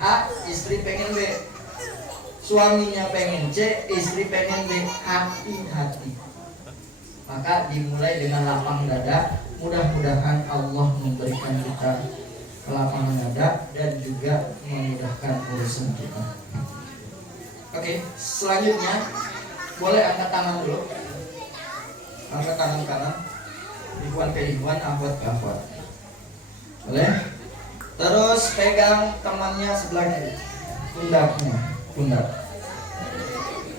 A, istri pengen B. Suaminya pengen C, istri pengen D. Hati-hati. Maka dimulai dengan lapang dada. Mudah-mudahan Allah memberikan kita kelapangan dada dan juga memudahkan urusan kita. Oke, selanjutnya boleh angkat tangan dulu. Angkat tangan kanan. Ikhwan ke ikhwan, akhwat ke akhwat. Boleh? Terus pegang temannya sebelah kiri. Pundaknya, pundak.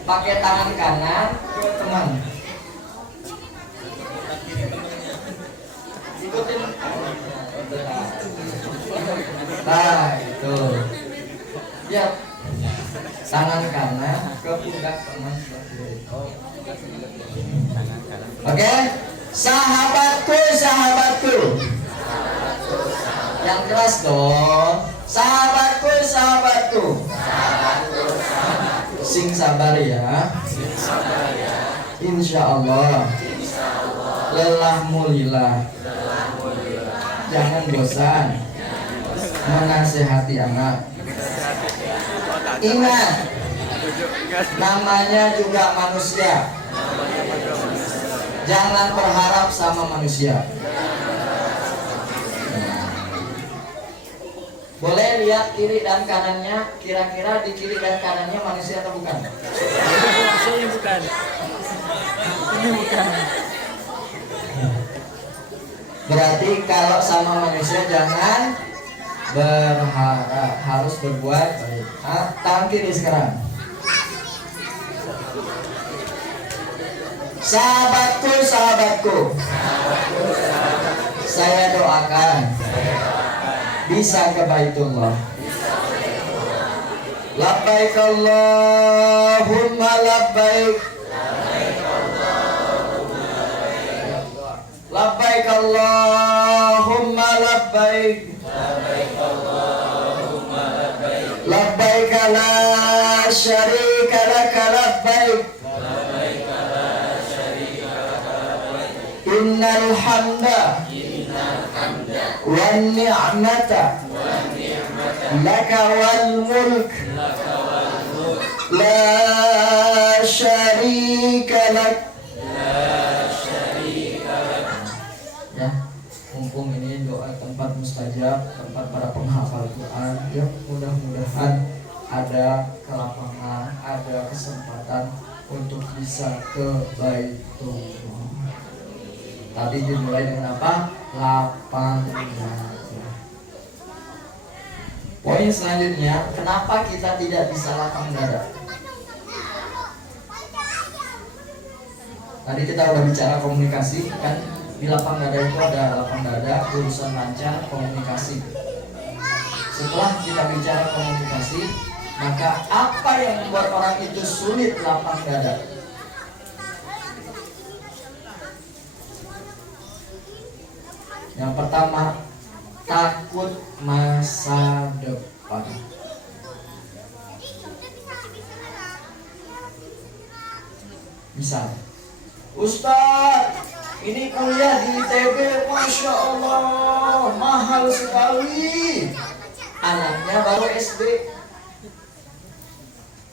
Pakai tangan kanan ke teman. Ikutin. Nah, itu. Ya. Tangan kanan ke pundak teman sebelah kiri. Oke? Sahabatku, sahabatku. Yang keras dong. Sahabatku, sahabatku. Sing sabar ya. Insya Allah. Lelah mulilah. Jangan bosan menasehati anak. Ingat, namanya juga manusia. Jangan berharap sama manusia. Boleh lihat kiri dan kanannya. Kira-kira di kiri dan kanannya manusia atau bukan? Ini bukan. Ini bukan. Berarti kalau sama manusia jangan berharap, harus berbuat baik. Tangan kiri sekarang. Sahabatku, sahabatku, saya doakan bisa ke Baitullah. Labbaik Allahumma labbaik. Labbaik Allahumma labbaik. Labbaik la syarika laka labbaik. Innal hamda wan ni'mata laka wal mulk la syarika lak. Ya, mumpung ini doa tempat mustajab, tempat para penghafal Quran, ya mudah-mudahan ada kelapangan, ada kesempatan untuk bisa ke Baitullah. Tadi dimulai dengan apa? Lapang dada. Poin selanjutnya, kenapa kita tidak bisa lapang dada? Tadi kita udah bicara komunikasi, kan? Di lapang dada itu ada lapang dada, urusan lancar, komunikasi. Setelah kita bicara komunikasi, maka apa yang membuat orang itu sulit lapang dada? Yang pertama, takut masa depan. Misal, Ustaz, ini kuliah di ITB, Masya Allah, mahal sekali. Anaknya baru SD.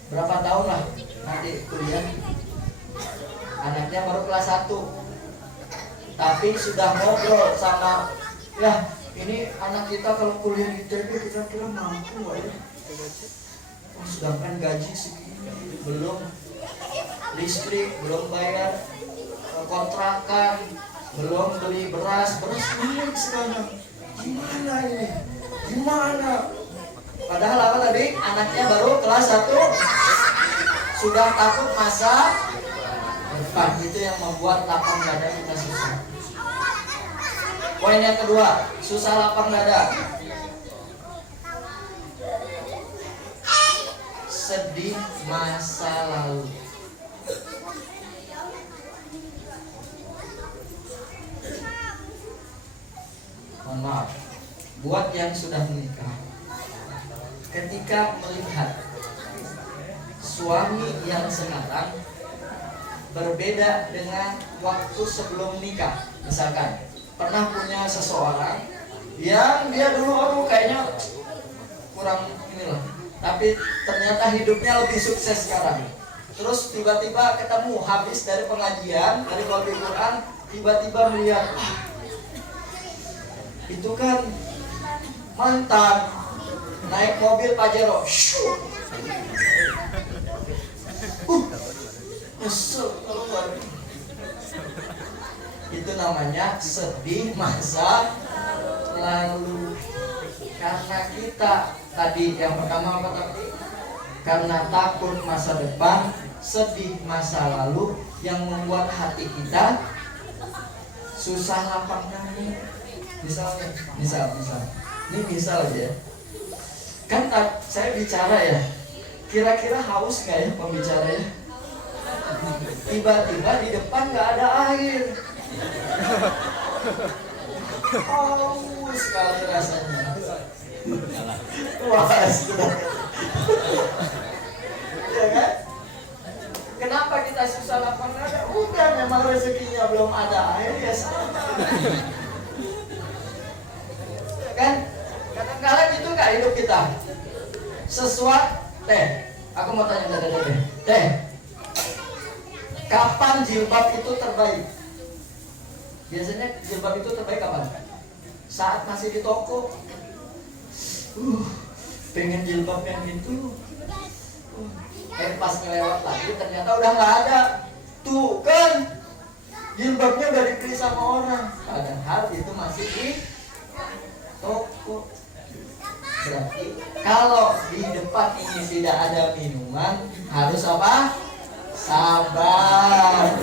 Berapa tahun lah nanti kuliah? Anaknya baru kelas 1. Tapi sudah ngobrol sama, ya ini anak kita kalau kuliah di ITB kira-kira mampu gak ya? Sedangkan gaji segini, belum listrik, belum bayar kontrakan, belum beli beras naik sekarang. Gimana ini? Gimana? Padahal apa tadi? Anaknya baru kelas 1 sudah takut masa depan. Itu yang membuat lapang dada kita susah. Poin yang kedua, susah lapang dada. Sedih masa lalu. Mohon maaf, buat yang sudah menikah, ketika melihat suami yang sekarang berbeda dengan waktu sebelum nikah, misalkan pernah punya seseorang yang dia dulu kayaknya kurang inilah. Tapi ternyata hidupnya lebih sukses sekarang. Terus tiba-tiba ketemu habis dari pengajian, dari Qalbi Quran, tiba-tiba melihat, itu kan mantan naik mobil Pajero. Nyesel keluar. Itu namanya sedih masa lalu. Karena kita tadi yang pertama apa tadi? Karena takut masa depan, sedih masa lalu yang membuat hati kita susah lapang dada. Misalnya, misal. Ini misal aja. Kan saya bicara ya. Kira-kira haus nggak ya pembicara ya? Tiba-tiba di depan nggak ada air. Haus sekali rasanya. Wah, sudah. Ya kan? Kenapa kita susah lapang dada? Udah memang rezekinya belum ada air ya sama. Kan? Kadang-kadang gitu nggak hidup kita? Sesuatu aku mau tanya teh. Kapan jilbab itu terbaik? Biasanya jilbab itu terbaik kapan? Saat masih di toko. Pengen jilbab yang itu. Pas ngelewat lagi ternyata udah nggak ada. Tuh kan, jilbabnya udah dibeli sama orang. Padahal itu masih di toko. Berarti kalau di depan ini tidak ada minuman, harus apa? Sabar.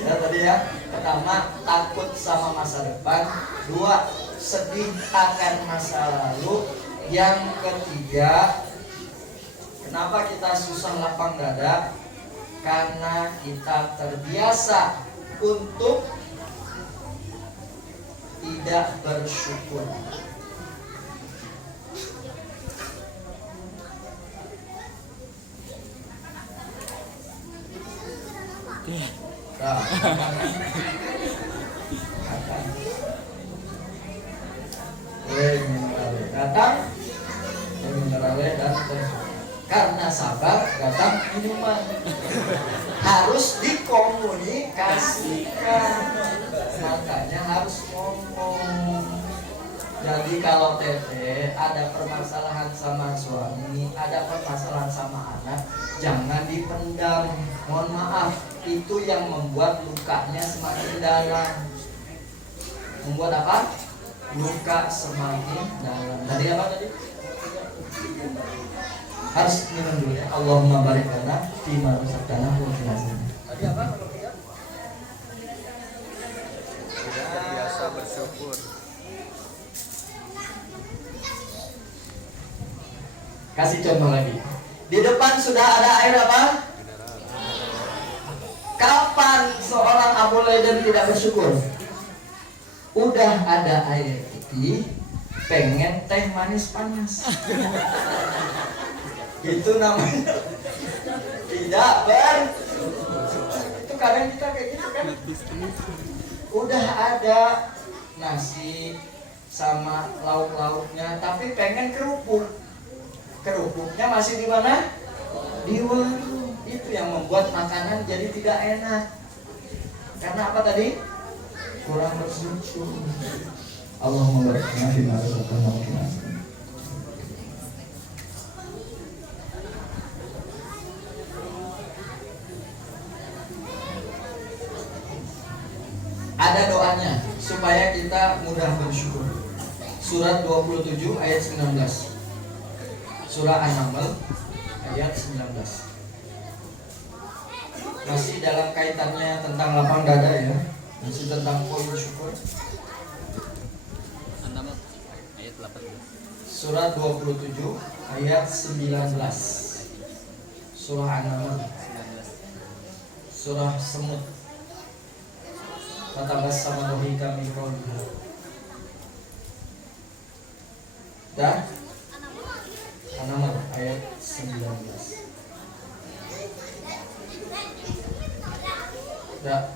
Ya tadi ya, pertama takut sama masa depan, dua sedih akan masa lalu, yang ketiga kenapa kita susah lapang dada? Karena kita terbiasa untuk tidak bersyukur. Nah, datang minerale dan karena sabar datang minuman. Harus dikomunikasikan, makanya harus ngomong. Jadi kalau teteh ada permasalahan sama suami, ada permasalahan sama anak, jangan dipendam. Mohon maaf, itu yang membuat lukanya semakin dalam. Membuat apa? Luka semakin dalam. Tadi apa tadi? Harus minum dulu ya. Allahumma barik lana fima razaqtana wa qina adzabannar. Tadi apa? Tidak biasa bersyukur. Kasih contoh lagi. Di depan sudah ada air apa? Kapan seorang Abu Laden tidak bersyukur? Udah ada air putih, pengen teh manis panas. Itu namanya tidak itu kadang kita kayak gitu kan. Udah ada nasi sama lauk-lauknya, tapi pengen kerupuk. Kerupuknya masih di mana? Di warung. Itu yang membuat makanan jadi tidak enak. Karena apa tadi? Kurang bersyukur. Allahumma barik lana fima razaqtana wa qina adzabannar. Ada doanya supaya kita mudah bersyukur. Surat 27 ayat 19. Surah An-Naml ayat 19. Masih dalam kaitannya tentang lapang dada ya. Masih tentang poin syukur. An-Naml ayat 18. Surat 27 ayat 19. Surah An-Naml. Surah semut. Fatabas sama dohi kami qaulha. Dah? An-Naml ayat 19. Dah.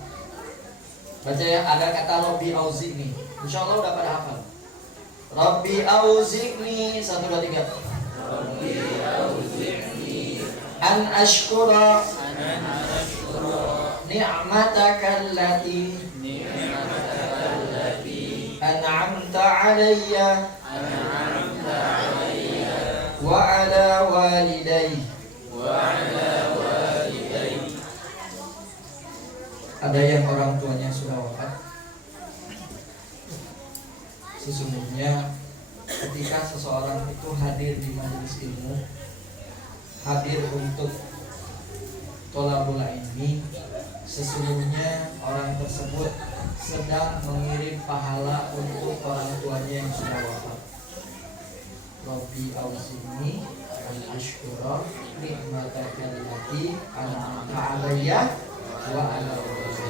Baca ya, ada kata Robi Auzi nih. Insya Allah udah pada hafal. Rabbi auzi'ni 1 2 3. Rabbi auzi'ni an ashkura ni'mataka allati an'amta 'alayya wa 'ala walidayya. Ada yang orang tuanya sudah wafat. Sesungguhnya ketika seseorang itu hadir di majelis ilmu, hadir untuk tolabul ilmi, sesungguhnya orang tersebut sedang mengirim pahala untuk orang tuanya yang sudah wafat. Rabbi auzi'ni an ashkura ni'mataka allati an'amta 'alayya wa 'ala walidayya.